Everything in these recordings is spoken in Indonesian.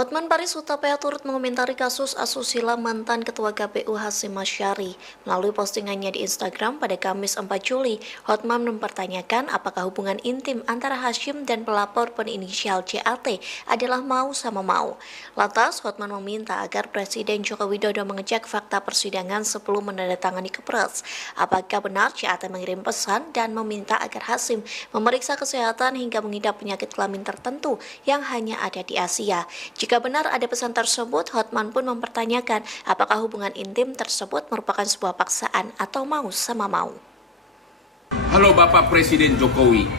Hotman Paris Hutapea turut mengomentari kasus asusila mantan Ketua KPU Hasyim Asyari. Melalui postingannya di Instagram pada Kamis 4 Juli, Hotman mempertanyakan apakah hubungan intim antara Hasyim dan pelapor berinisial JAT adalah mau sama mau. Lantas, Hotman meminta agar Presiden Joko Widodo mengecek fakta persidangan sebelum menandatangani kepres. Apakah benar JAT mengirim pesan dan meminta agar Hasyim memeriksa kesehatan hingga mengidap penyakit kelamin tertentu yang hanya ada di Asia. Jika benar ada pesan tersebut, Hotman pun mempertanyakan apakah hubungan intim tersebut merupakan sebuah paksaan atau mau sama mau. Halo Bapak Presiden Jokowi,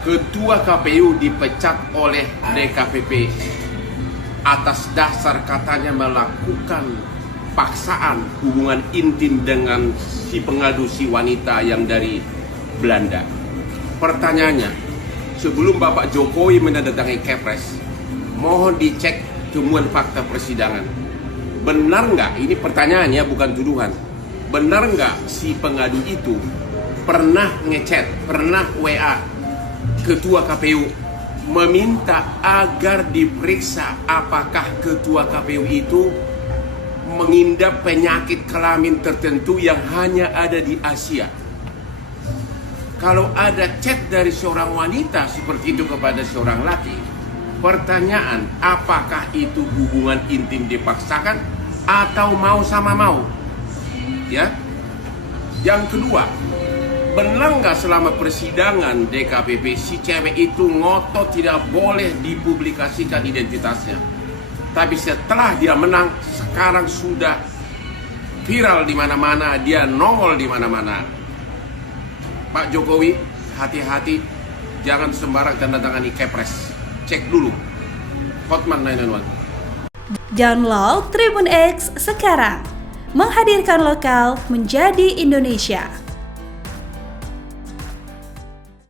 Ketua KPU dipecat oleh DKPP atas dasar katanya melakukan paksaan hubungan intim dengan si pengadu si wanita yang dari Belanda. Pertanyaannya, sebelum Bapak Jokowi menandatangani Kepres, mohon dicek temuan fakta persidangan. Benar nggak, ini pertanyaannya bukan tuduhan, benar nggak si pengadu itu pernah ngechat, pernah WA Ketua KPU meminta agar diperiksa apakah Ketua KPU itu mengidap penyakit kelamin tertentu yang hanya ada di Asia. Kalau ada chat dari seorang wanita seperti itu kepada seorang laki, pertanyaan, apakah itu hubungan intim dipaksakan atau mau sama mau? Ya. Yang kedua, benar nggak selama persidangan DKPP si cewek itu ngotot tidak boleh dipublikasikan identitasnya? Tapi setelah dia menang, sekarang sudah viral di mana-mana, dia nongol di mana-mana. Pak Jokowi, hati-hati, jangan sembarang tanda tangani Kepres. Cek dulu. Hotman 991. Download Tribun X sekarang. Menghadirkan lokal menjadi Indonesia.